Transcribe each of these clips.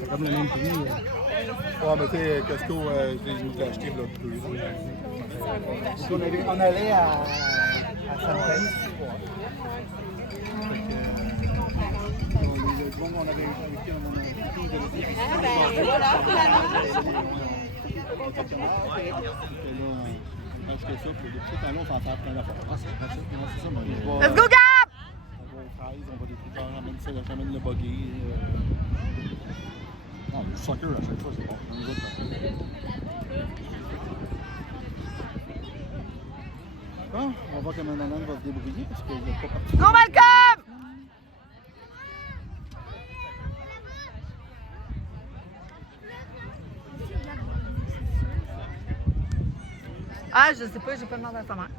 C'est comme le même prix. Ouais, mais tu sais, Costco, j'ai nous l'ai acheté là, 2 ans. On allait à Sainte-Thèse. On avait invité mon Let's go, Gab! On va des trucs, on ramène ça, j'amène le buggy. Non, le soccer à chaque fois, c'est bon. Nous autres, bon, on va voir comment Nanan va se débrouiller parce qu'il n'est pas parti. Go, Malcolm! Ah, je sais pas, j'ai pas demandé à sa mère.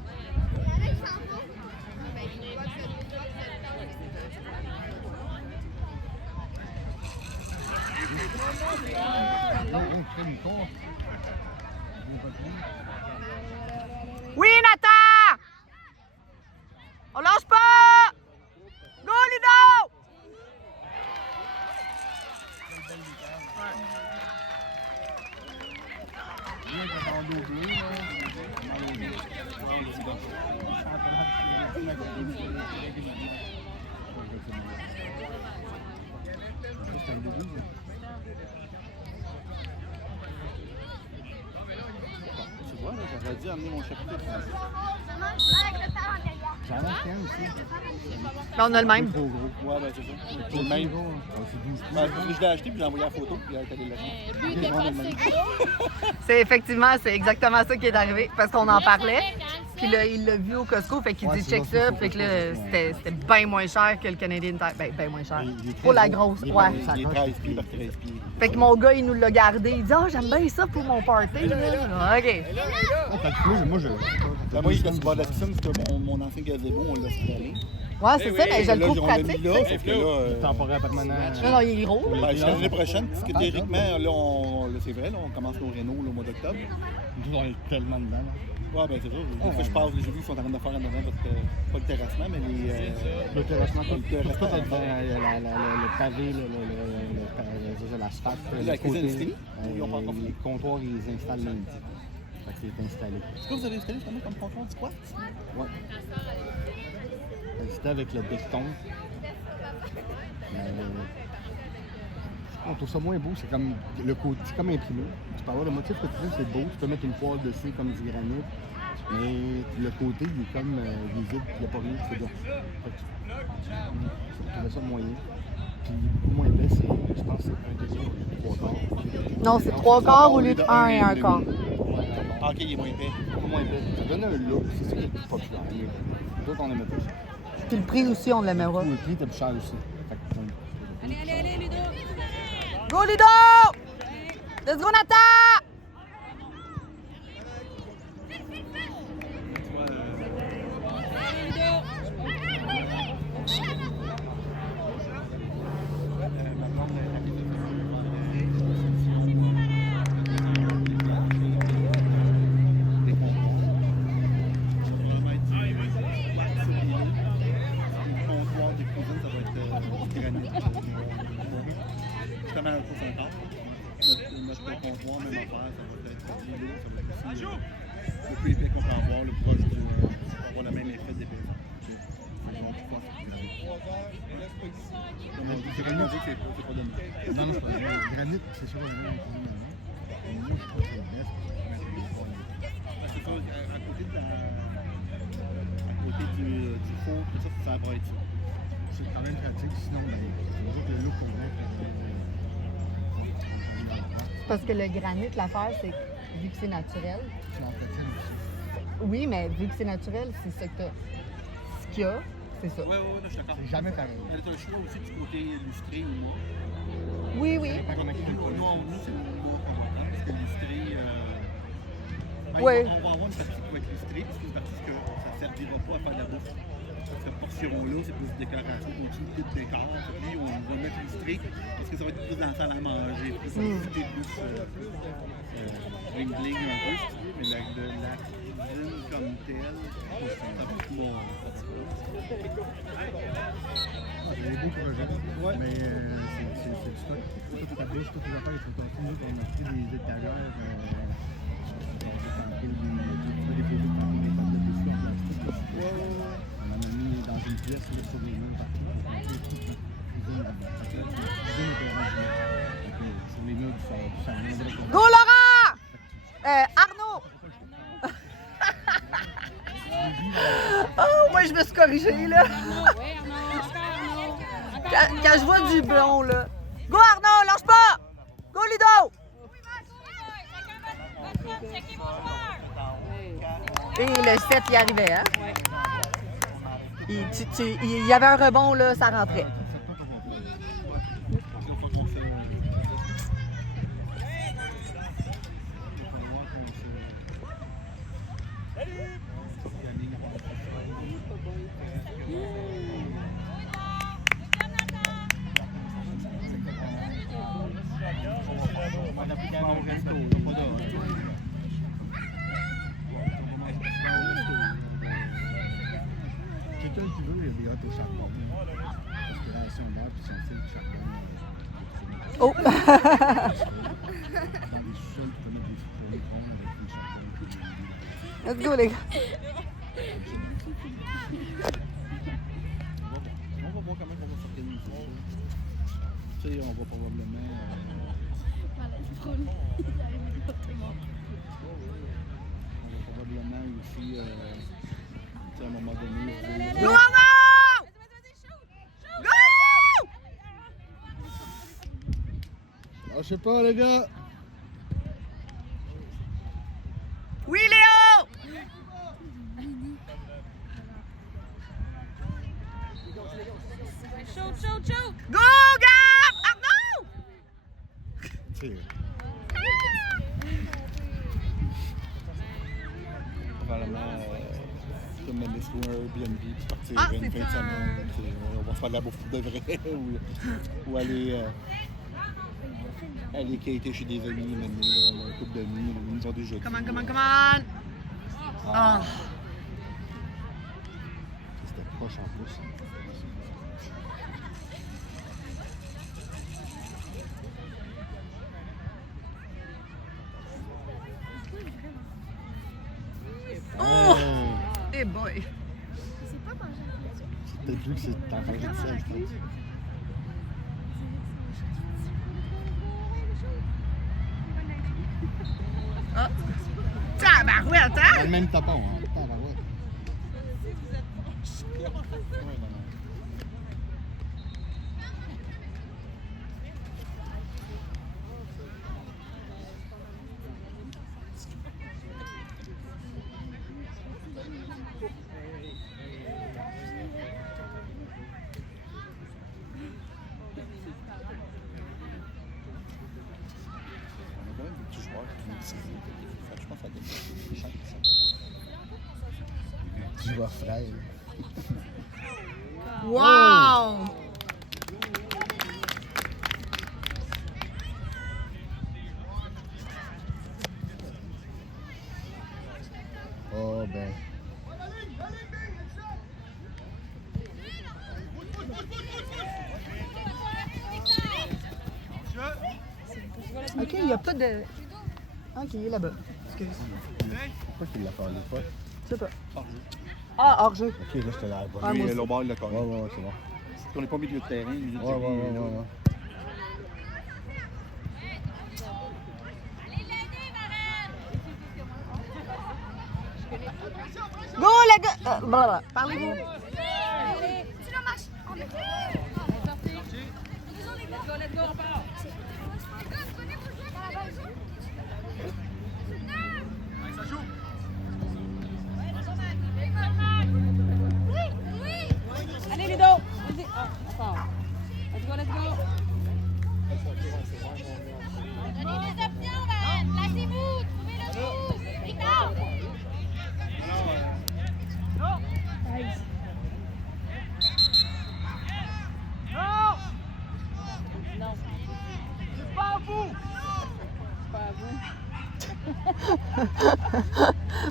Oui, Nathan! On lâche pas! Go, Ludo! Tu vois, là, j'aurais dû amener mon chapitre. J'en ai qu'un aussi. Là, on a le même. Trop gros. Ouais, ben c'est ça. C'est le même. Je l'ai acheté puis j'ai envoyé la photo puis elle est allée l'acheter. C'est effectivement, c'est exactement ça qui est arrivé parce qu'on en parlait. Puis là, il l'a vu au Costco, fait qu'il dit check ça. Fait que là, c'était bien moins cher que le Canadian Tire. Ben, bien moins cher. Pour la grosse, ouais. Il est 13 pieds par 13 pieds. Fait que mon gars, il nous l'a gardé. Il dit ah, j'aime bien ça pour mon party. Là. OK. Moi, je. Moi, il était sur le bord de la piscine parce que mon ancien gazebo, on l'a installé. Ouais, c'est ça, mais je le trouve On l'a mis pratique. là, tu sais. sauf que là. Temporaire permanent. Non, non, il est gros. Ben, jusqu'à l'année prochaine, parce que théoriquement, là, c'est vrai, là, on commence nos rénaux au mois d'octobre. Nous, on est tellement dedans. Ouais, ben c'est ça. Des fois, je passe, j'ai vu qu'ils sont en train de faire en avant pas le terrassement, mais les. Le terrassement, le terrassement. le pavé, l'asphalte. La cuisine installée? Ils ont pas encore Les comptoirs, ils installent lundi. Fait qu'il est installé. Est-ce que vous avez installé justement comme comptoir du quartz? Ouais. C'était avec le béton. On trouve ça moins beau, c'est comme le côté, c'est comme imprimé. Tu peux avoir le motif que tu veux, c'est beau, tu peux mettre une poêle dessus comme du granit, mais le côté il est comme vide, il n'y a pas rien, c'est blanc. Je trouvais ça moyen. Puis beaucoup moins épais, je pense que c'est un deuxième au lieu de 3 quarts. Non, c'est 3 quarts au lieu de 1 et 1 quart. Ah, ok, il est moins épais. Moins épais. Ça donne un look, c'est ça qui est plus populaire. Nous autres, on aimait plus ça. Puis le prix aussi, on l'aimait pas. Le prix était plus cher aussi. Allez, Ludo! Go, Ludo! Let's go, Nathan! Justement, pour son corps. Notre comptoir, même affaire, ça va être plus lourd, ça va être aussi le plus épais qu'on peut avoir, le proche du. Ça va avoir le même effet d'épaisseur. C'est vraiment dit que c'est pas donné. Non, non, c'est pas vrai. Le granit, c'est sûr, le même est moi, je trouve que c'est le best. C'est ça, à côté du four, tout ça, ça va être ça. C'est quand même pratique, sinon, ben, c'est que le look au vent. Parce que le granit, l'affaire, c'est que vu que c'est naturel. Tu l'entretiens aussi. Oui, mais vu que c'est naturel, c'est ça que t'as. Ce qu'il y a, c'est ça. Oui, je suis d'accord. C'est jamais pareil. Elle a un choix aussi du côté illustré ou moi. Oui, oui. Nous, c'est le noir qu'on va prendre, parce que l'illustré. Oui. On va avoir une partie qui va être illustrée, puis c'est une partie que ça ne servira pas à faire de la bouffe. cette portion-là, c'est plus décoration, continuité de décor. Puis on va mettre l'illustrer parce que ça va être plus dans la salle à manger, plus activité, plus bling-bling un peu, si tu veux, mais la cuisine comme telle, ça va être mon Il y a des beaux projets, mais c'est du stock. Toute ta bouche, toutes les affaires, il faut continuer. On a pris des étagères, des photos de camping, des tables de dessus en plastique. On en a mis dans une pièce là, sur les murs partout. La cuisine était rendue sur les murs du salon. Go, Laurent! Arnaud! Oh, moi, je me suis corrigée, là. Oui, Arnaud, encore Arnaud. Quand je vois du blond, là. Go, Arnaud, lâche pas! Go, Ludo! Et le 7, il arrivait, hein? Il y avait un rebond, là, ça rentrait. Quelqu'un qui veut, il y a des hôtes au charbon. Respiration d'air, puis sentir le charbon. Oh! Dans des sous-sols, tu peux mettre des fourrés ronds avec des charbons. Let's go, les gars. On va voir comment on va s'organiser. Tu sais, on va probablement. On va probablement aussi, tu sais, à un moment donné, Go, Arnaud! Go! Je sais pas, les gars. Oui, Léo! Shoot, shoot, shoot! Go, Gab! Arnaud! probablement, comme me trouver un Airbnb puis partir Ah, une c'est fin de ça. semaine. Tu sais, on va se faire de la bouffe de vrai ou aller. Aller quitter chez des amis, maintenant, là, on a un couple d'amis, là, ils nous ont déjà dit. Come on. Ah. C'était proche en plus. Oh! Eh boy! C'est peut-être vu que c'est en train de ça, je pense. Ah! Tabarouette, Dans hein? le même tapon, hein. Tabarouette. Ouais, non. On a quand même des petits joueurs qui nous disent je pense à des gens qui sont. Tu vas frère. Wow! Oh ben. Ok, il n'y a pas de. Ok, il est là-bas. Excuse. Pourquoi qu'il l'a fait à l'époque? Je sais pas. Hors-jeu. Ah, hors-jeu. Ok, là, je te l'ai pas. Ah, moi Lui, aussi. le bord, il l'a Ouais, connu. ouais, c'est bon. On n'est pas au milieu de terrain, lui, il est Ouais, ouais, là. ouais. Go, les gars! Blablabla. Parlez-vous. Let's go, on part. Allez, Ludo! Vas-y. Ah, on part. Let's go, let's go. Donnez des options, man! Placez-vous! Trouvez le trou! Victor!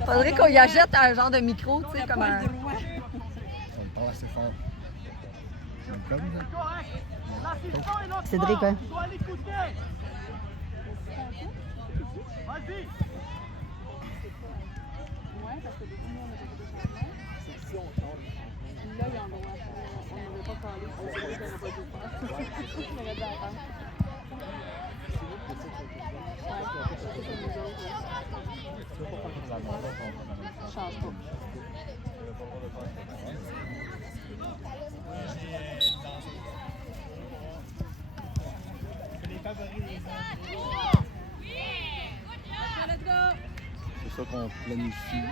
Faudrait qu'on y achète un genre de micro, tu sais, comme un... On parle assez fort. Comme ça. Cédric, hein? Ouais, parce que depuis nous, on a fait des changements. Là, il y en a on ne veut pas parler. On ne pas dû faire. On aurait dû attendre. Ça change pas. C'est ça qu'on planifie.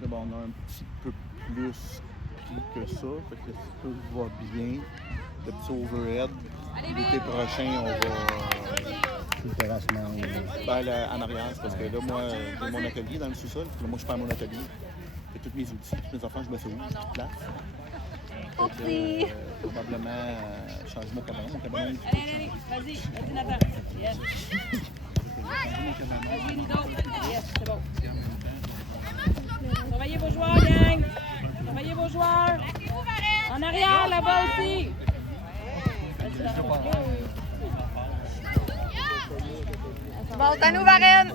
Là, ben, on a un petit peu plus pris que ça. Fait que si tout va bien, le petit overhead, l'été prochain, on va. Le terrassement. Ben, là, en arrière, c'est parce que là, moi, j'ai mon atelier dans le sous-sol. Puis là, moi, je perds mon atelier. Fait tous mes outils, tous mes enfants, je mets ça où? J'ai plus de place. Fait que, probablement, changer mon cabanon. Mon cabanon, il faut Allez, vas-y, vas-y, Nathan. Yes. Vas-y, Ludo. Yes, c'est bon. Surveillez vos joueurs, gang. Surveillez vos joueurs. En arrière, là-bas aussi. Bon, c'est à nous, Varenne!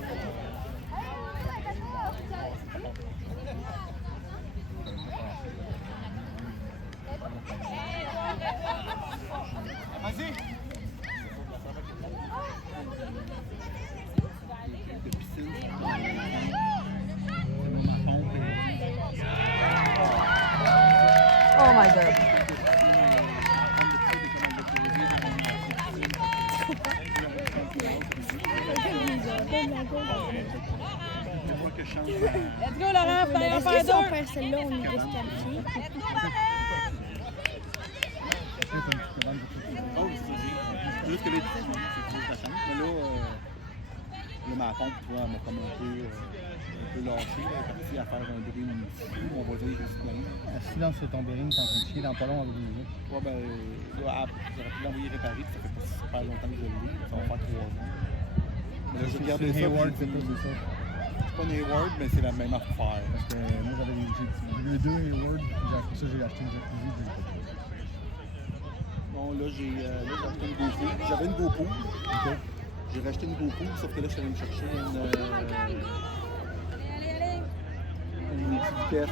Oh my God. Let's go, Laurent. Faut aller en faire Si on deux. perd celle-là, on est disqualifié. C'est juste que les ça change. Mais là, ma pompe, tu vois, elle m'a comme un peu lâché. Elle est partie à faire un bruit ici. Mon voisin il se plaint. Le silence sur ton béring, t'es en train de chier dans pas long avec nous autres. Ouais, ben, là, j'aurais pu l'envoyer réparer, puis ça fait pas super longtemps que je l'ai. Ça va faire 3 ans. Mais là, j'ai regardé ça. Hayward, puis c'est pas ça. c'est pas une Hayward, mais c'est la même affaire. Parce que moi, j'ai eu 2 Hayward, puis j'ai acheté une jacuzzi. Bon, là, j'ai acheté une GoPro. J'avais une GoPro. J'ai racheté une GoPro, sauf que là, je suis allé me chercher une étiquette.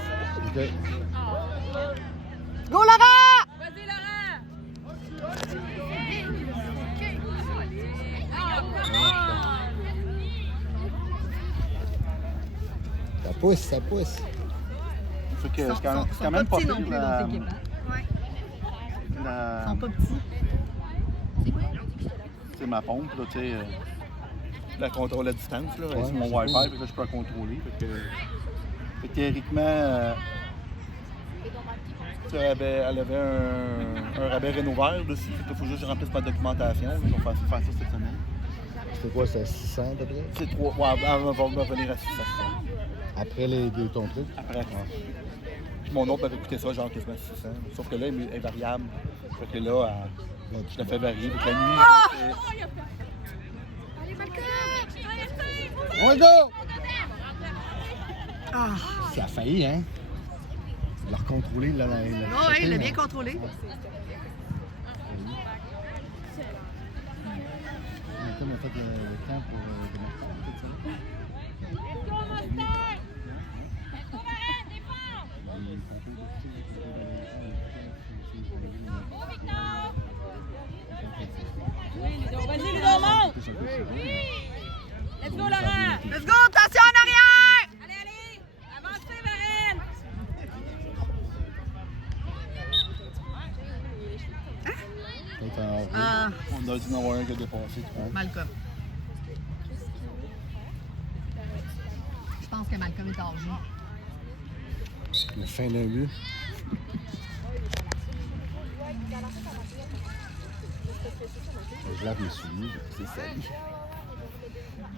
Go, Laurent! Vas-y, Laurent. Ça pousse, ça pousse. Fait que Ils c'est quand même pas petits pire, non plus, la- nos équipes. Hein? la- Ils sont pas petits. C'est ma pompe, là, tu sais, la contrôle à distance, là, Ouais, c'est mon c'est Wi-Fi, cool. puis là, je peux la contrôler. Fait que théoriquement, tu sais, elle avait un rabais Renault vert dessus, fait qu'il faut juste que je remplisse ma documentation. Je vais faire ça cette semaine. C'est quoi, c'est 600 à peu près? C'est 3, ouais, elle va me revenir à 600. Après ton truc? Après. Puis mon autre m'avait coûté ça, genre quasiment 600. Sauf que là, elle est variable. Fait que là, je la fais varier. Fait que la nuit, On go! Ça a failli, hein? De la recontrôler, là, la Oh, ouais, il l'a bien contrôlé. Comme on a fait le camp pour démarquer, tout ça. Let's go, Mustang! Let's go, Varenne, défends! Go, Victor! Oui, Ludo. Vas-y, Ludo, monte. Let's go, Laurent. Let's go! Attention en arrière! Allez, allez. Avancez, Varenne. Peut-être en avril. Ah, on a dû en avoir un qui a dépassé. Tu vois. Malcolm. Je pense que Malcolm est âgé. La fin d'un but. Je lave mes souliers, c'est sali.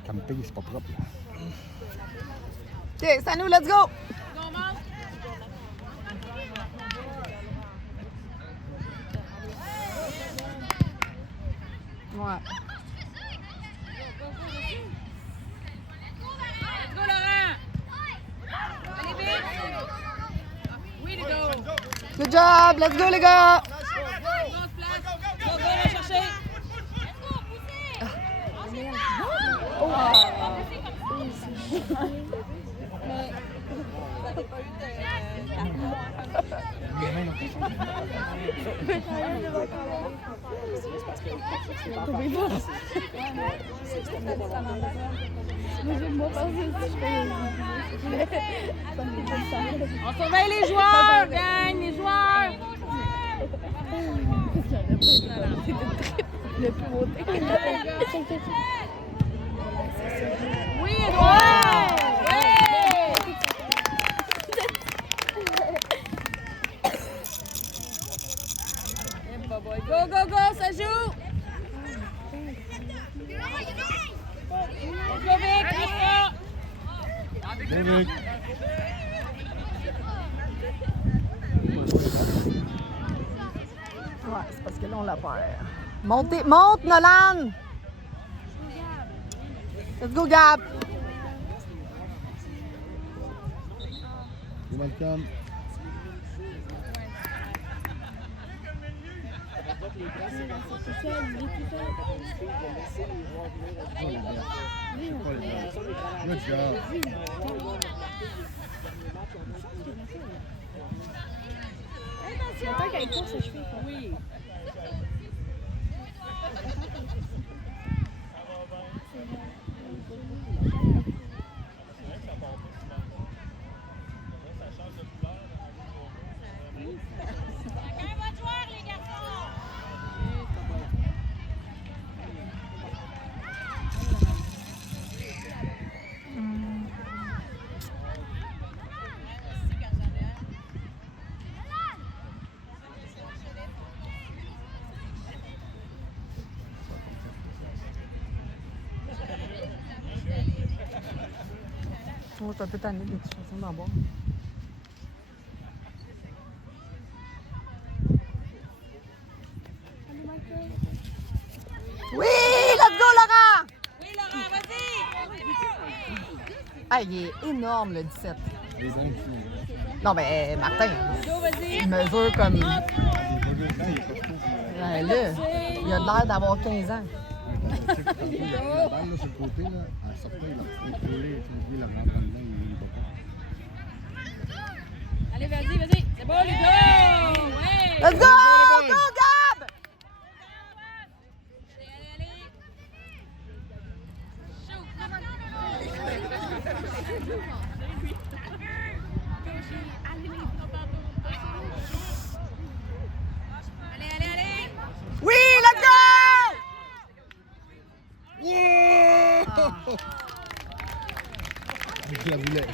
Camping, c'est pas propre. Là. OK, c'est à nous, let's go! Go, monte. Ouais. go, Laurent! Allez vite! Oui, les gars! Good job! Let's go, les gars! Grosse place! Go, va chercher! Let's go, On surveille les joueurs, gang, les joueurs! Oui, Edouard! Go, go, go, ça joue! Let's go, Vic, reste là! David. Ouais, c'est parce que là, on la perd. Montez, monte, Nolan! Let's go, Gab! You're welcome. Good job. Attends qu'elle court ses cheveux. Oui. Chacun votre joueur, les garçons! Moi, je suis un peu tannée des chansons d'en boire. Oui! Let's go, Laurent! Oui, Laurent, vas-y! Ah, il est énorme, le 17. Les bons qui Non, mais Martin, Go, vas-y! il mesure comme... il est pas vieux, il est costaud. Ouais, là, il a l'air d'avoir 15 ans. Tu sais, quand il a pris la balle là, sur le côté, là, en sortant, il a frôlé, il a rentré dedans, il est pas fort. Allez, vas-y, vas-y! C'est bon, les gars! Ouais! Let's go! Go, Gab! Allez, allez, allez! Allez, allez, allez! Oui, let's go! Je la voulais.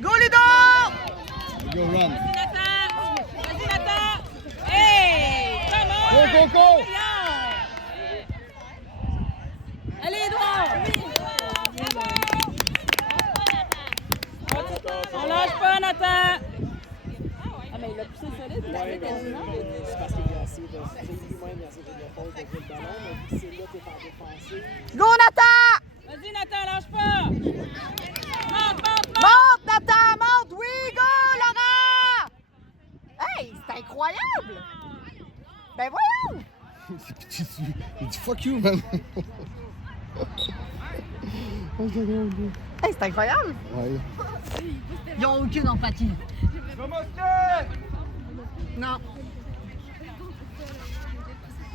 Go, les gars! Go run. Vas-y, Nathan! Vas-y, Nathan! Hey! Come on! Go, go, go! Allez, Edouard! On lâche pas, Nathan! Ah, mais il a poussé solide, il a fait quasiment. C'est parce qu'il a essayé de lui-même, il a essayé de l'épaule de le ballon, mais c'est là que tu es en défensive. Go, Nathan! Vas-y, Nathan, lâche pas! Monte, monte, monte! Monte, Nathan, monte! Oui, go, Laurent! Hey, c'est incroyable! Ben voyons! Il dit fuck you, man. Hey, c'est incroyable! Ouais. Ils n'ont aucune empathie. Non.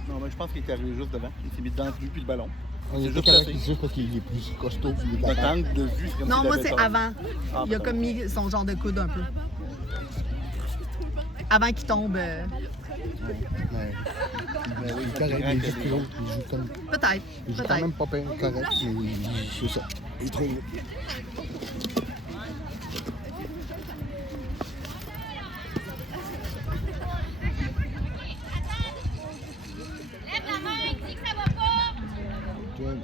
Non, mais je pense qu'il est arrivé juste devant. Il s'est mis devant lui puis le ballon. On est juste juste correct, placé. c'est juste parce qu'il est plus costaud. Puis il est Notre capable. angle de vue, c'est comme Non, s'il moi, avait c'est tombé. avant. Ah, Il a peut-être. comme mis son genre de coude un peu. Avant qu'il tombe. Mais il est correct, il est juste plus haut. Il joue comme. Peut-être. Il joue quand Peut-être. même pas pire, correct. C'est ça. Il est trop haut. Lève la main, dis que ça va pas! Good.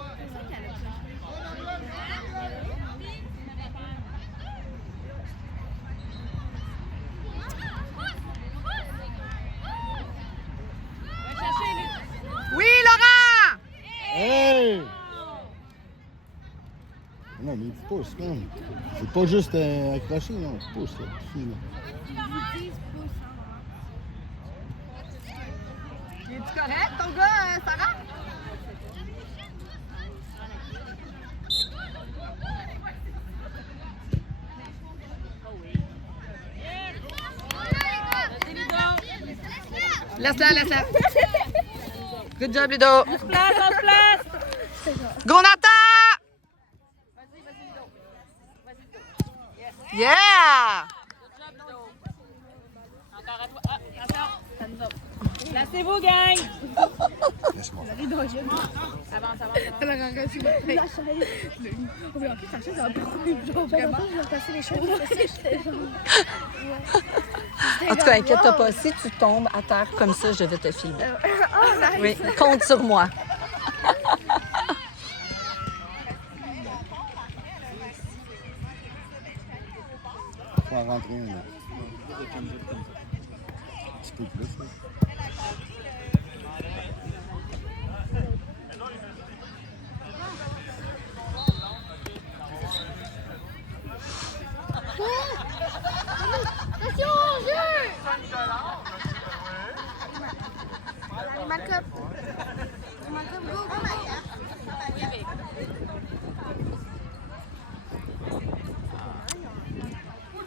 Va chercher, lui! Oui, Laurent! pousse, man. C'est pas juste accroché, non. Tu pousses, là. Tu files, là. Es-tu correct, ton gars, Sarah? Laisse-la, laisse-la. Good job, Ludo. On se place. Go, Nathan! Yeah! Encore à toi. Ah, attention, ça nous autres. Placez-vous, gang. Laisse-moi. Avance, avance, En tout cas, inquiète-toi pas. Si tu tombes à terre comme ça, je vais te filmer. Oui, compte sur moi. Faut en rentrer un, là. Un petit peu plus, là.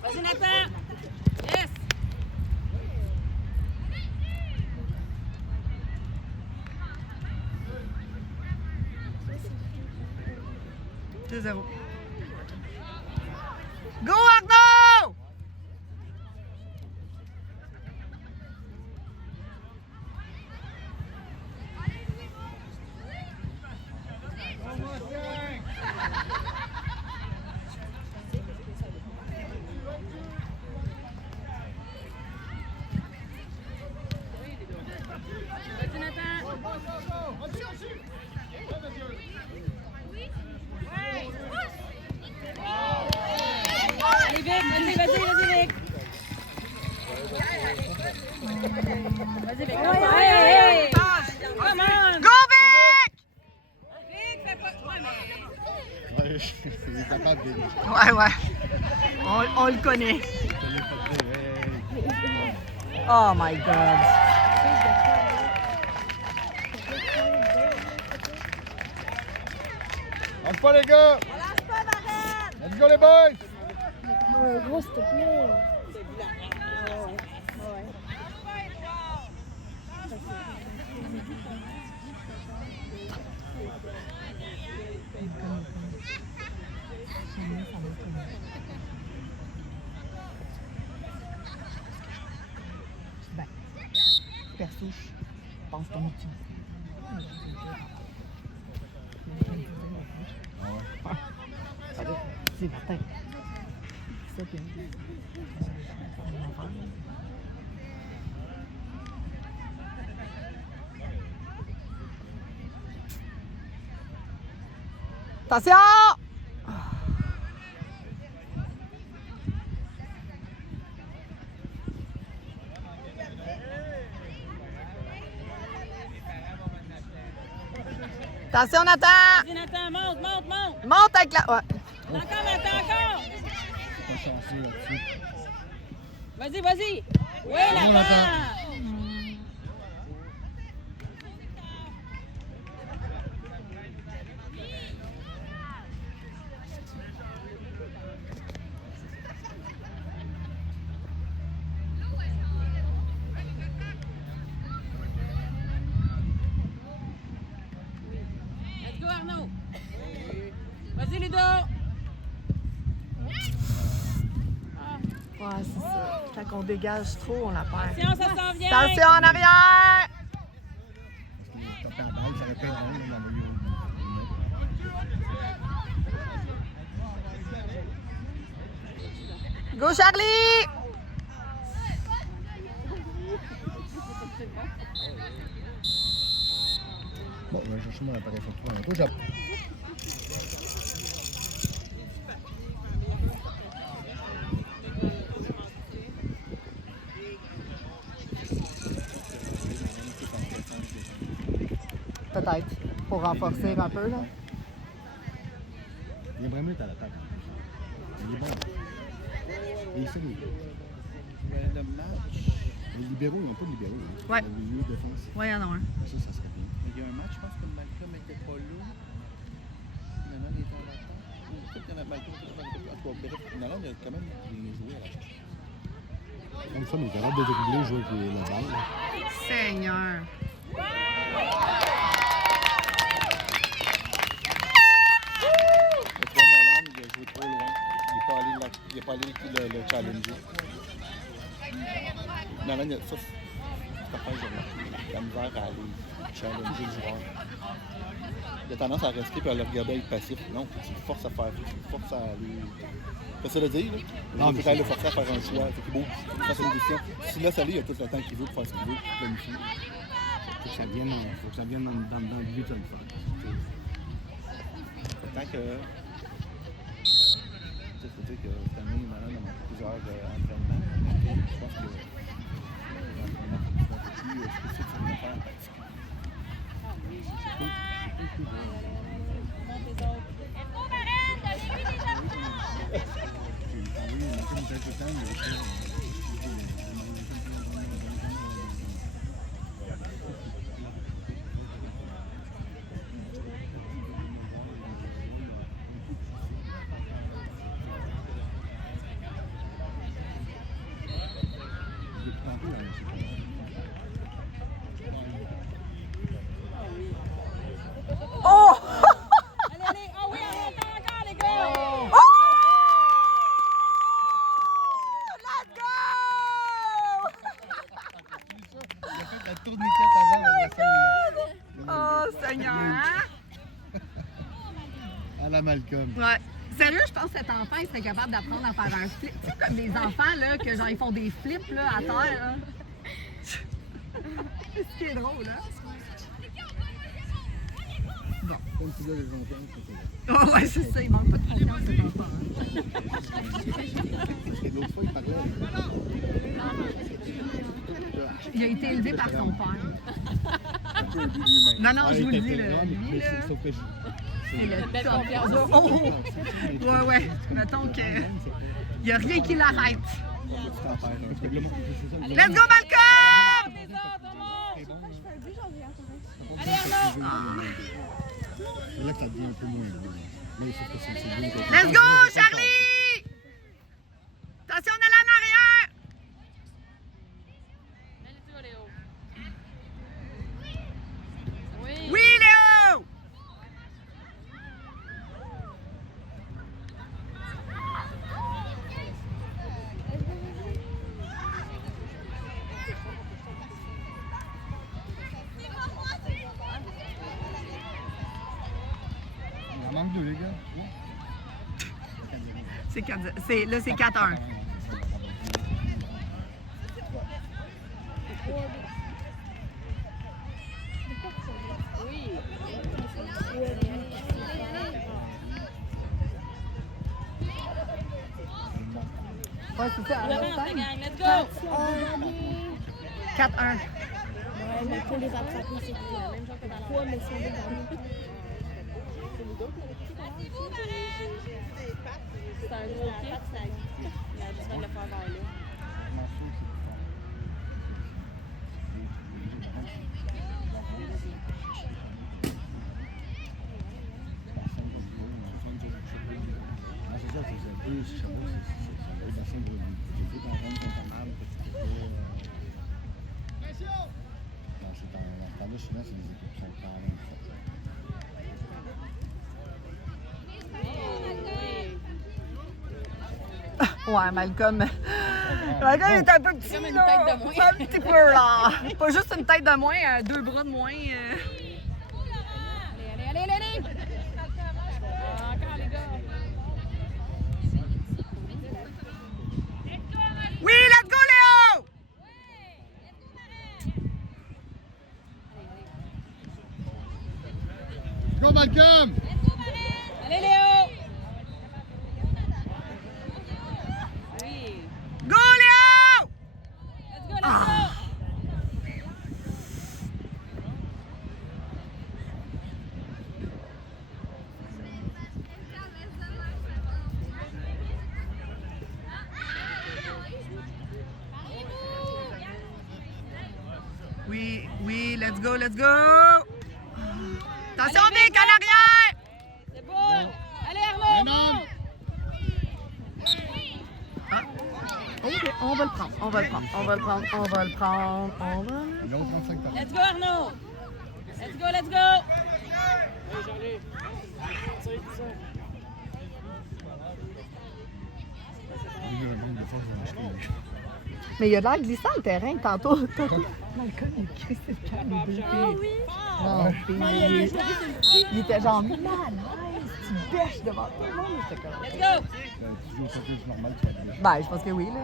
Vas-y, Nathan. Yes. 2-0. Go, Arnaud! Vas-y, Nathan. Allez, Vic. Vas-y, Vic. Vas-y, Vic. Hey. Come on. Go, Vic! Vic, fais pas... Ouais, mais... Ouais, il est capable de... Ouais, ouais. On le connaît. Oh my God. Lâche pas, les gars! Let's go, les boys! Ouais, gros, s'il te plaît. Ben, perso, je pense ton outil. Ça va, c'est Martin. Ça, puis... Attention! Attention, Nathan! Vas-y, Nathan, monte. Monte avec la... Ouais. Encore, Nathan, encore. C'est pas chanceux là-dessus. Vas-y. Oui, Nathan. Let's go, Arnaud. Vas-y, Ludo. Ouais, c'est ça. Quand on dégage trop, on la perd. Attention, ça s'en vient. Attention en arrière! Parce qu'il a tapé la balle, ça aurait pu être drôle, il envoyé une Go, Charlie! Bon, je vais chercher mon appareil photo. Toi, Peut-être. Pour renforcer un peu, là. il y a vraiment à l'attaque. Il est bon. Et il fait les Le match. les libéraux, ils n'ont pas de libéraux. Hein. Ouais. Le milieu défense. Ouais, il y en a un. Ça serait bien. Il y a un match, je pense que Malcolm n'était pas là. Nanan était en vacances. Peut-être qu'il y en a Malcolm qui était en vacances. En tout cas, bref, Nanan, il a quand même bien joué à la fin. Comme ça, mais il est capable de dribbler, jouer avec la balle. Là. Seigneur. Le trois Nanan, il a joué trop loin. Il n'est pas allé le challenger. Nanan, ça, c'est affaire que j'ai remarqué. La misère à aller challenger le joueur. Il a tendance à rester et à le regarder être passif. Non, tu le forces à faire. Tu le forces à aller. C'est ça le dire, là. Non, Il mais faut le forcer à faire un choix. Fait qu'il bouge. Il faut faire une décision. Si là, ça l'est, il a tout le temps qu'il veut pour faire ce qu'il veut, pour planifier. Faut que ça vienne dans le but de le faire. Tant que. Il faut dire que cette année, Nanan a manqué plusieurs entraînements. Je pense que. Un peu plus spécifique sur une affaire particulière. Oh! Allez, allez! Ah oui, encore, les gars! Oh! Let's go! Il a fait la tourniquette avant la scène. Oh, Seigneur, hein? À la Malcolm. Ouais. Sérieux, je pense que cet enfant, il serait capable d'apprendre à faire un flip. Tu sais, comme les enfants, là, que genre, ils font des flips, là, à terre, là. C'est ce qui est drôle, hein? Comme tu l'as les enfants, c'est ça. Oh, ouais, c'est ça, il manque pas de confiance, cet enfant. Hein? Parce que l'autre fois, il parlait. Il a été élevé par son père. Un peu lui lui-même. Non, non, je vous le dis, Mais là. Lui, mais là, sauf que c'est le Belle top. confiance. Oh! Ouais, ouais. Mettons que. Il n'y a rien qui l'arrête. Let's go, Malcolm! Les autres, tout le monde! Allez, Arnaud! C'est là que ça devient un peu moins drôle. Mais sauf que c'est bien. Let's go, Charlie! Attention, on est là en arrière! Allez-y, Léo. Oui. Oui, Léo! Il en manque deux, les gars. C'est 4, là, c'est 4-1. Ouais, c'est ça. On avance, les gang, let's go! 4-1. Ouais, mais pour les rattraper, c'est la même chose que dans la fois, mais si on est dans le C'est un gros kick. Il a besoin de le faire vers là. C'est ça, c'est un peu. C'est le bassin de j'ai vu qu'on rentre contre mal. Dans ce temps-là, souvent, c'est des équipes qui sont quand même fortes. Ouais, Malcolm. Malcolm est un peu petit. Comme une là. tête de moins. Un petit peu, là. Pas juste une tête de moins, deux bras de moins. Allez, allez, allez, allez! Encore, les gars! Oui, let's go, Léo! Go, Malcolm! Allez, Léo! Oui! Go, Léo! Let's go, let's go! Oui, oui, let's go, let's go! Attention, Vic, en arrière! C'est beau! Allez, Arnaud! Ah. OK, on va le prendre, on va le prendre, on va le prendre, on va le prendre, on va le Ils ont 35 par Let's go, Arnaud! Let's go, let's go! Allez, j'allais. Tire, tire. Il y a un nombre de fois que je vais acheter. Mais il a l'air glissant le terrain tantôt. Malcolm, il crée le calme. Ah oui? Non, puis il était genre mal à l'aise, tu bêches devant tout le monde. J'étais comme... Let's go! Tu joues au soccer normal, tu vas aller. Ben, je pense que oui, là.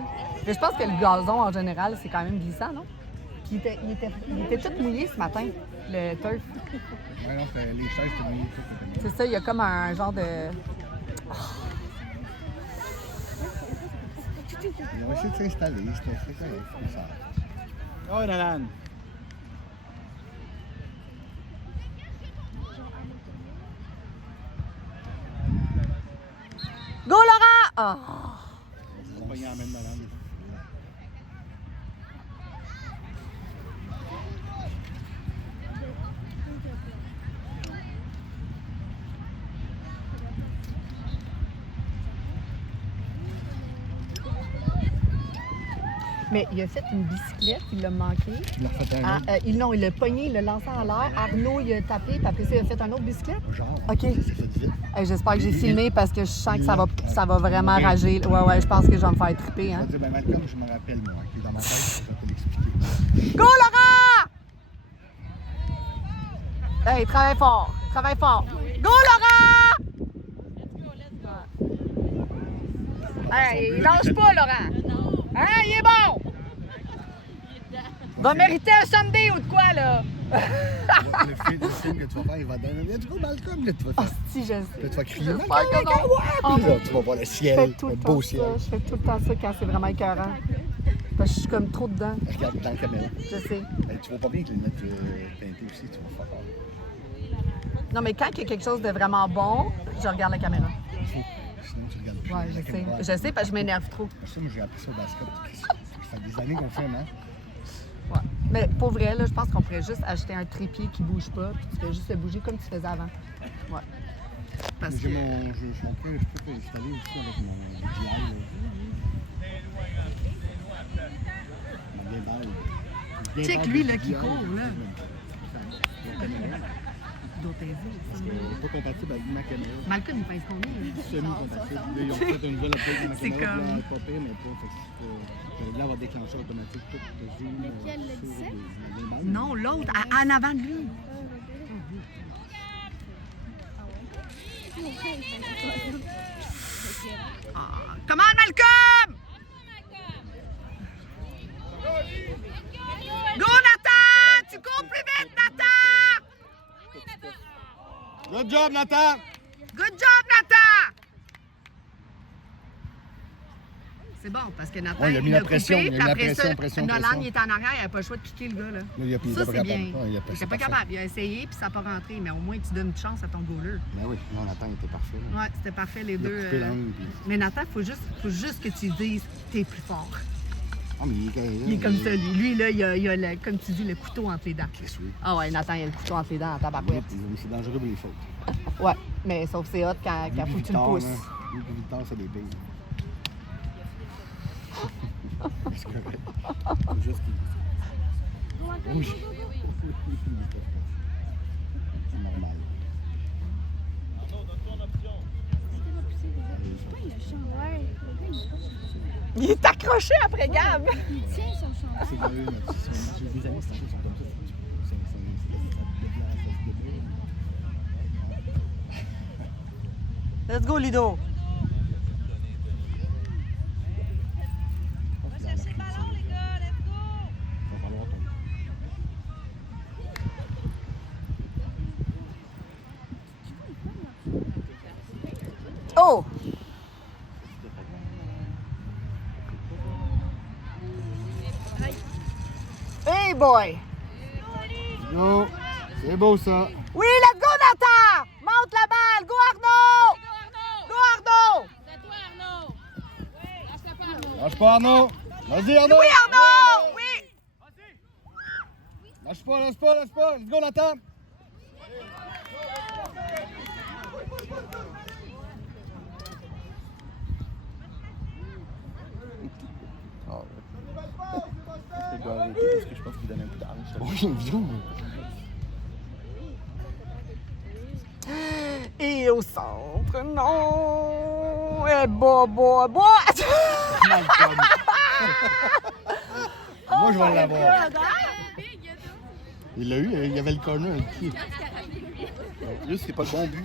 Mais je pense que le gazon, en général, c'est quand même glissant, non? Puis il était tout mouillé ce matin, le turf. Ouais, non, les chaises, c'est mouillé. C'est ça, il y a comme un genre de... Ils ont essayé de s'installer, c'était correct, comme ça. Oh, Nalan! Go, Laurent! Ah! On va pogner la main de Nalan. Mais il a fait une bicyclette, il l'a manqué. Tu l'as refait un Ah, autre? non, il l'a pogné, il l'a lancé en l'air. Arnaud, il a tapé, puis après ça, il a fait un autre bicyclette. Genre, OK. c'est fait vite. J'espère que j'ai filmé parce que je sens que ça va vraiment rager. Ouais, je pense que je vais me faire triper. Je Hein. vais dire, ben Malcolm, je me rappelle, moi, qui est dans ma tête, je vais te l'expliquer. Go, Laurent! Hey, travaille fort. Travaille fort. Go, Laurent! Hey, lâche pas, Laurent. Hein, il est bon! Va mériter un Sunday ou de quoi, là? Le film que tu vas faire, il va donner. Let's go, Malcolm, là, tu vas Ah, faire. si, je sais. Là, tu vas crier. J'espère Malcolm, que non. Malcolm, puis là, tu vas voir le Je fais ciel, tout le le beau temps ciel. ça. Je fais tout le temps ça quand c'est vraiment écœurant. Parce que je suis comme trop dedans. Regarde dans la caméra. Je sais. Hey, tu vois pas bien que les lunettes teintées aussi, tu vas faire peur. Non, mais quand il y a quelque chose de vraiment bon, je regarde la caméra. Sinon, tu regardes plus. Ouais, la je sais. caméra. Je sais parce que je m'énerve trop. Ça, moi, j'ai appris ça au basket. Ça fait des années qu'on fait un match. Ouais. Mais pour vrai, là, je pense qu'on pourrait juste acheter un trépied qui bouge pas, puis tu fais juste le bouger comme tu faisais avant. Ouais. Parce que. J'ai mon frère, je peux t'installer aussi avec mon DJI. Ma vieille balle. Check lui, là, qui court, là. D'autres Parce qu'elle n'est pas compatible avec ma caméra. Malcolm, il pèse combien? Là? Semi-compatible. Là, ils ont fait une nouvelle update de ma C'est caméra. comme- Là, pas pire, mais pas. Fait que là, on va déclencher automatique tout le zoom. Lequel, le sur 17? les balles. Non, l'autre, en avant de lui. Ah, come on, Malcolm! Go, Nathan! Tu cours plus vite, Nathan! Good job, Nathan! Good job, Nathan! C'est bon, parce que Nathan, Ouais, il a mis la l'a pression, coupé, il a mis puis la après ça, pression. Nolan, il était en arrière, il n'avait pas le choix de kicker le gars, là. Là, il a Ça, pas c'est capable. bien. Ouais, il a Il n'était c'est pas parfait. capable. Il a essayé, puis ça n'a pas rentré. Mais au moins, tu donnes une chance à ton goaler. Ben oui, non, Nathan était parfait. là. Ouais, c'était parfait, les Il a deux. coupé l'angle, puis- Mais Nathan, il faut juste que tu dises que tu es plus fort. Ah, mais Il est comme ça, lui. Lui, là, il a le- comme tu dis, le couteau entre les dents. Chris, oui. Ah ouais, Nathan, il a le couteau entre les dents en tabarouette. C'est dangereux pour les fautes. Ouais, mais sauf que c'est hot quand Lui, faut que tu le Victor, pousses. hein. Lui, puis Victor, c'est des pays. C'est correct. C'est juste qu'il... Oui. C'est normal. Ouais, le gars, il est pas- Il est accroché après Gab. il tient son chandail. C'est sérieux, j'ai des amis qui sont comme ça. Let's go, Lido. On va chercher le ballon, les gars, let's go! Va falloir ton... Oh! Hey boy! Go! C'est beau ça! Oui, let's go, Nathan! Monte la balle! Go, Arnaud! Go, Arnaud! Go, Arnaud! C'est toi, Arnaud! Oui! Lâche-la pas, Arnaud! Lâche pas Arnaud! Vas-y Arnaud! Oui, Arnaud! Oui! Lâche pas, lâche pas, lâche pas. Let's go, Nathan. Ah ouais. Je dois arrêter parce que je pense qu'il donne un coup d'âge. Oui, une vidéo. Et au centre, non! Et bois! Malcolm. Moi, je vais l'avoir. Il l'a eu, il y avait le corner avec qui? Juste, c'est pas le bon but.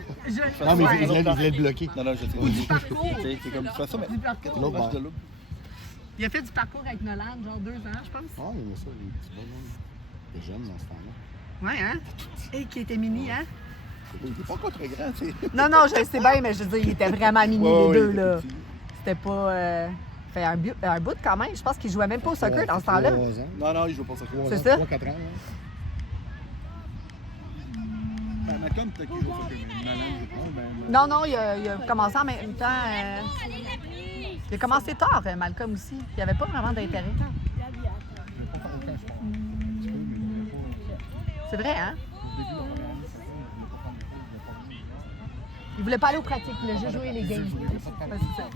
Non, mais il voulait le bloquer. Non, je sais. C'est comme ça, mais L'autre match de l'autre. Il a fait du parcours avec Nolan, genre 2 ans, je pense. Ah, il aimait ça, les petits bonhommes. Il était jeune dans ce temps-là. Ouais, hein? Et qui était mini, hein? Il était pas encore très grand, tu sais. Non, je sais bien, mais je veux dire, il était vraiment mini, Ouais, les deux, il était là. petit. C'était pas. Fait un bout quand même. Je pense qu'il jouait même pas au soccer dans ce temps-là. 3 ans. Non, il joue pas au soccer. C'est ça? 3-4 ans. Malcolm, peut-être qu'il joue au soccer, mais Nolan, je crois. Non, il a commencé en même temps. Il a commencé tard, Malcolm aussi. Il n'y avait pas vraiment d'intérêt. C'est vrai, hein? Il voulait pas aller aux pratiques, il voulait juste jouer les games. Ouais, c'est ça.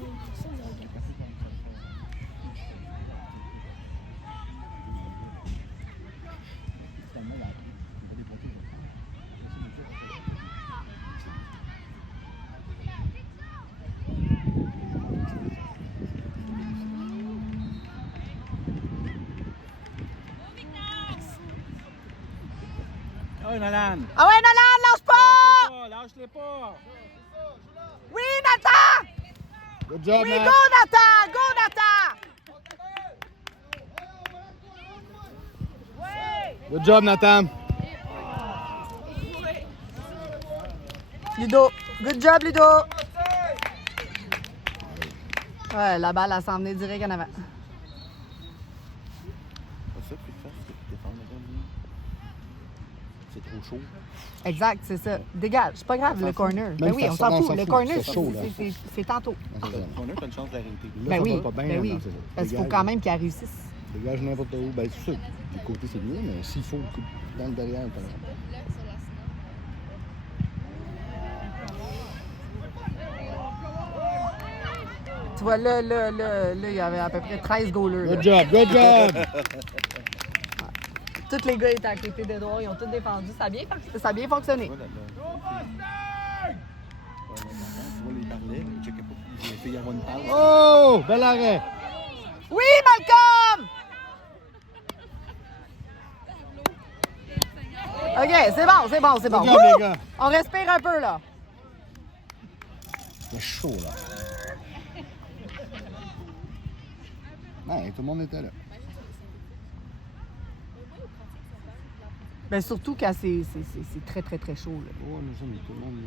Ah oui, Nolan! Ah ouais, Nolan, lâche pas! Lâche-les pas! Oui, Nathan! Good job, Oui, man. go, Nathan! Go, Nathan! Good job, Nathan. Ludo. Good job, Ludo! Ouais, la balle, elle s'en venait direct en avant. C'est ça que tu fais, c'est défendre le gars. C'est trop chaud. Exact, c'est ça. Dégage, c'est pas grave, le corner. Ben oui, on s'en fout. Le corner, c'est tantôt. On a une chance d'arrêter. Ben oui, pas bien, ben oui. non, c'est ça. Parce qu'il faut Dégage. quand même qu'elle réussisse. Dégage n'importe où. Ben, c'est sûr. Du côté, c'est mieux, mais s'il faut, dans le derrière, par exemple. Tu vois, là, il y avait à peu près 13 goalers. Good job, good job! Tous les gars étaient à côté d'Edouard, ils ont tous défendu. Ça a bien fonctionné. Tu vois, il parlait, il checkait pas. Il a fait y avoir une passe. Oh! Bel arrêt! Oui, Malcolm! OK, c'est bon. Good job, Wouh! les gars! On respire un peu, là. C'est chaud, là. Ouais, tout le monde était là. Ben surtout quand c'est très, très, très chaud, là. Oh, nous sommes tout le monde là.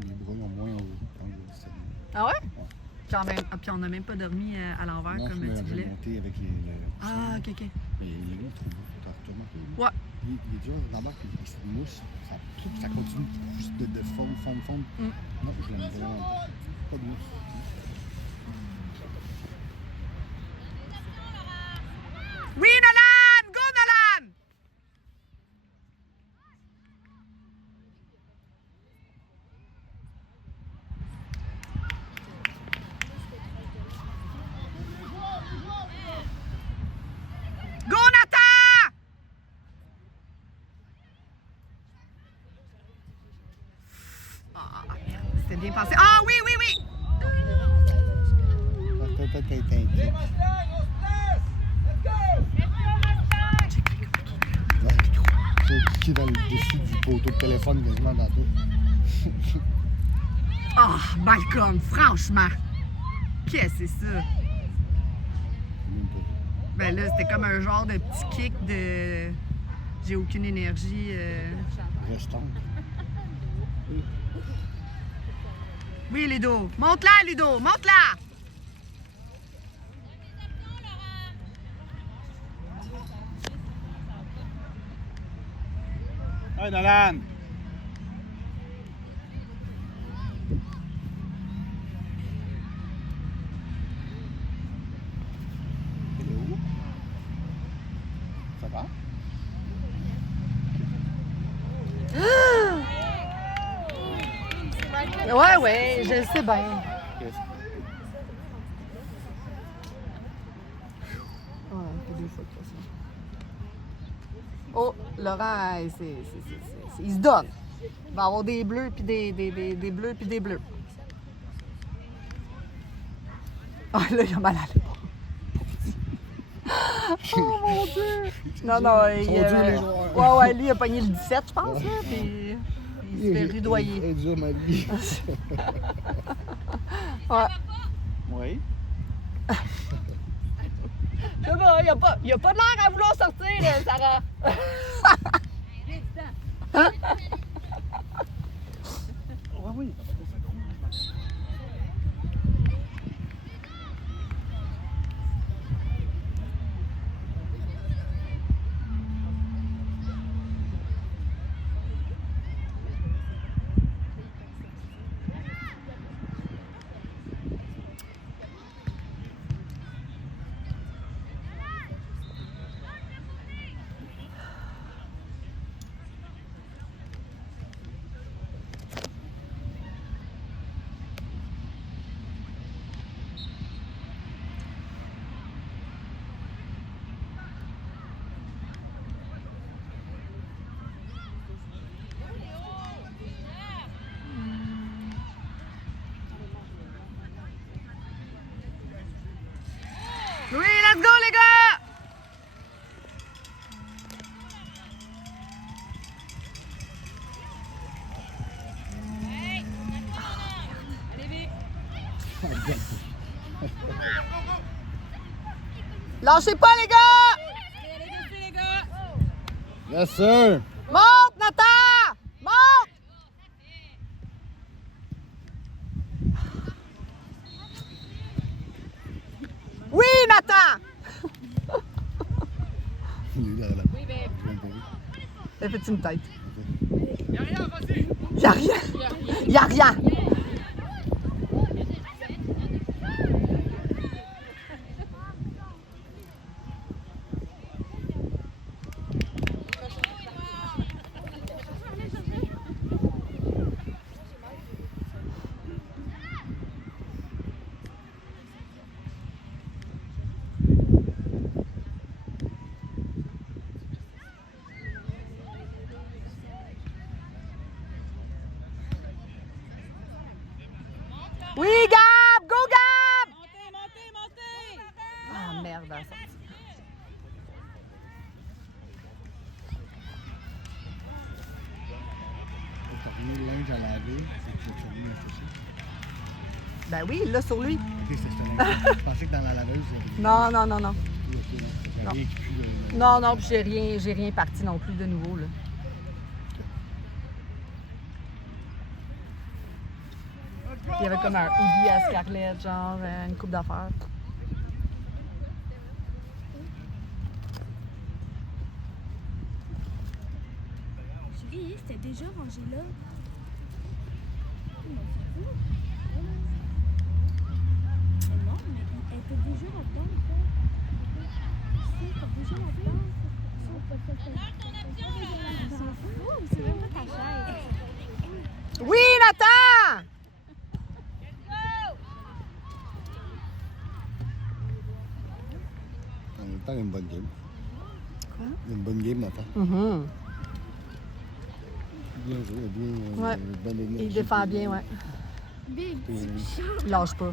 Les bruits ont moins haut. Ah ouais? Puis on n'a même pas dormi à l'envers Non, comme je tu vais voulais. monter avec les... Ah, OK. Mais les gars, ils trouvent tout le Ouais. Il est dur d'embarquer avec cette mousse. Ça continue de fondre. Mm. Non, je l'aime vraiment pas. Pas de mousse. Oui, Nolan! Go, Nolan! Go, Nathan! Ah, merde, c'était bien passé. Ah, oui! J'ai cliqué dans le dessus du poteau de téléphone quasiment dans tout. Ah, Malcolm, franchement! Qu'est-ce que c'est ça? Ben là, c'était comme un genre de petit kick de... J'ai aucune énergie. Restante. Oui, Ludo. Monte-la, Ludo! Monte-la! Hey, Nolan! Hello. Ça va? Ouais, je le sais bien. Qu'est-ce Ouais, ça fait 2 fois que ça. Oh, Laurent, il se donne. Il va avoir des bleus puis des bleus puis des bleus. Ah, là, il a mal à l'épaule. Oh mon Dieu! Non, il Sont durs, les joueurs. ouais, lui, il a pogné le 17, je pense, là, puis il se fait rudoyer. C'est dur, ma vie. Ouais. Oui. Ça va, il a pas de l'air à vouloir sortir, là, Sarah. Oui, oui. Oui, let's go, les gars! Lâchez pas, les gars! Yes, sir! Monte, Nathan! Monte! Oui, Nathan! Il est là. Oui, babe. Fais-tu une tête? Y'a rien! Y'a rien! Oui, Gab! Go, Gab! Montez! Ah, merde, elle a sorti. T'as remis le linge à laver, c'est que tu as remis la chaussée. Ben oui, il l'a sur lui. Ok, c'était un linge. Je pensais que dans la laveuse, il y Non. avait rien qui pue. Non, puis j'ai rien parti non plus de nouveau, là. Il y avait comme un hoodie à Scarlett, genre une coupe d'affaires. Chérie, c'était déjà rangé là. Mais non, mais elle était déjà là-dedans. Elle était déjà là-dedans. On s'en fout, c'est même pas ta chaise. Oui, Nathan! En même temps, il y a une bonne game. Quoi? Il y a une bonne game, Nathan. Mhm. Bien joué, bien. Ouais. Bonne énergie. Il défend bien, ouais. Big, Il lâche pas.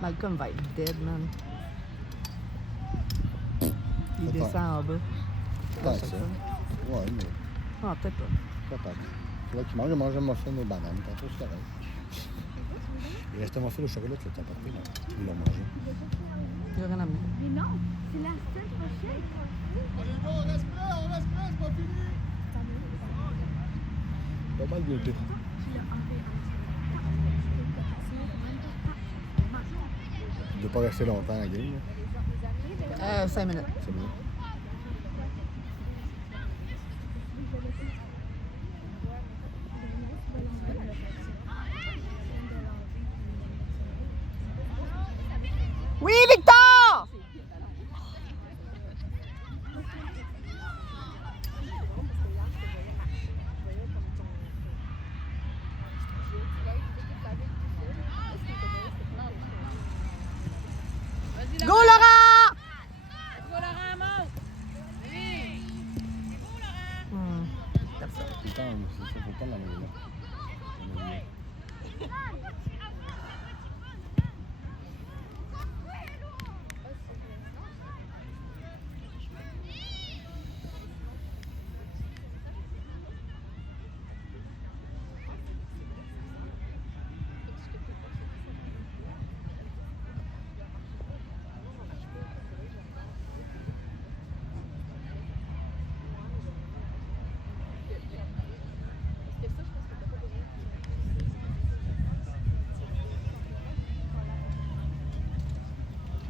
Malcolm va être dead, man. Il Peut-être. descend en bas. Ouais, ça. Ouais, mais Ah, peut-être pas. peut-être. Faudrait qu'il mange. Il mange un muffin et banane. Tantôt, c'est correct. Il reste un muffin au chocolat, tu l'as apporté, là. Il l'a mangé. Il n'y a rien à mettre. mais non, c'est la semaine prochaine. Pas mal bien fait. Il ne doit pas rester longtemps à la game. Là. 5 minutes. C'est bien. Oui, Victor! Go, Laurent! Go, Laurent, monte! Oui! Comme ça. Tout le temps, c'est ça, tout le temps dans le là.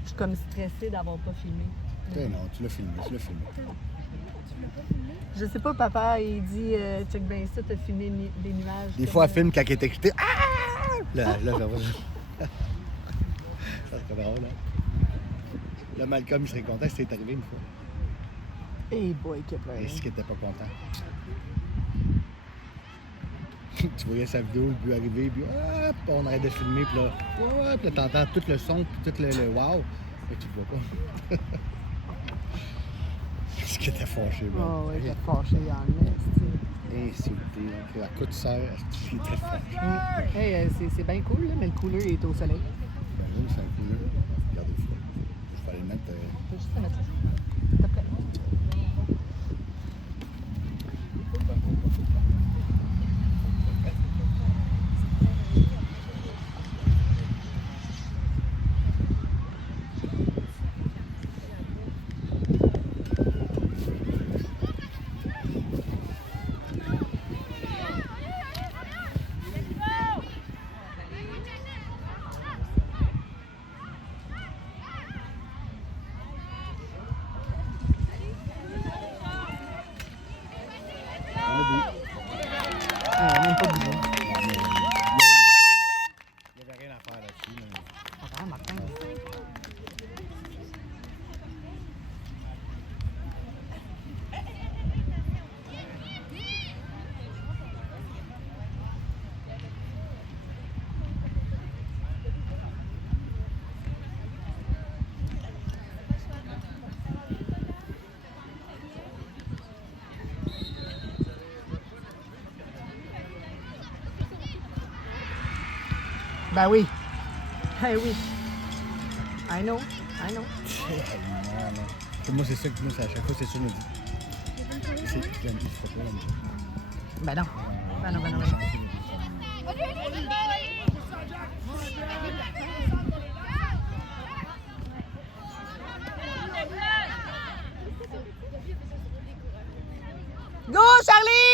Je suis comme stressée d'avoir pas filmé. Eh non, tu l'as filmé, Je sais pas, papa, il dit check bien ça, t'as filmé des nuages. Des comme, fois, elle filme quand elle est excitée. Ah! Là, ça va. Ça serait drôle, hein? Là, Malcolm, il serait content si c'était arrivé une fois. Hey boy, qui a pleuré. Est-ce qu'il était pas content? Tu voyais sa vidéo, le but arriver, puis hop, on arrête de filmer, puis là, hop, là, t'entends tout le son, puis tout le wow, mais tu le vois pas. Est-ce qu'il était fâché, ben? Oh, ouais, il était fâché en est. Insulté, à coup de serre, il était fâché. Hey, c'est bien cool, là, mais le couleur il est au soleil. Ben oui, c'est un coup là. Regardez le fou. Je vais aller le mettre. Faut juste le mettre là. S'il te plaît. Même pas besoin. Il n'y avait rien à faire là-dessus. Attends, Martin. Ben oui. Ben oui. I know. Pour moi, c'est ça que moi, à chaque fois, c'est ça, je me dis. C'est la musique, c'est pas la musique. Ben non. Ben non. Go, Charlie!